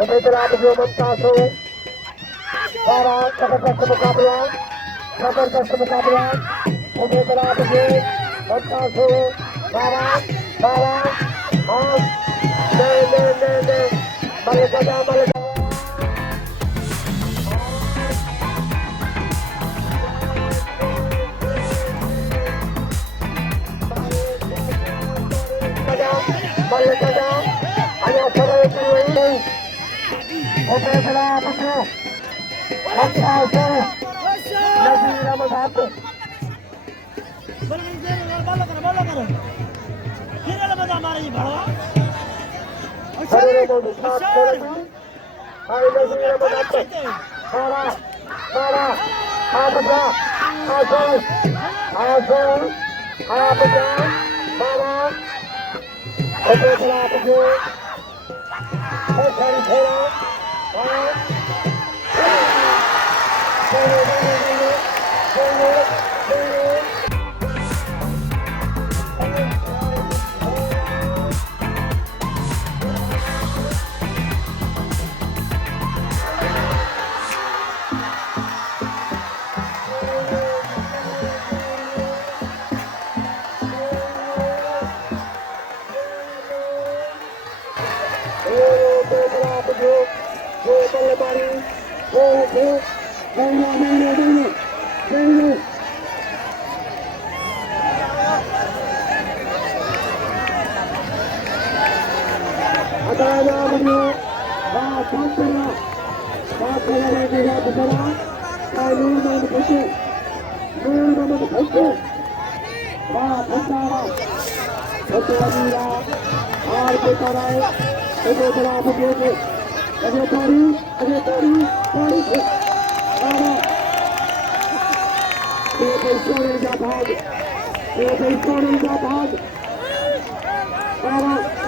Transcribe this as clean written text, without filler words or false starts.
Ubedullah Bughio Mumtaz Sohoo. खतरन मुकाबला Ubedullah Bughio Mumtaz Sohoo. Malakhro. Malakhro. Hanya sebagai peluang. Ubedullah Bughio Mumtaz Sohoo. Lagi nama satu. Malakhro. Kira lah macam mana ini bawa? Hari ini saat ini, hari ini nama satu. Sarah, apa dah? Asal, apa dah? Sarah, Ubedullah Bughio. Cari Sarah. भाग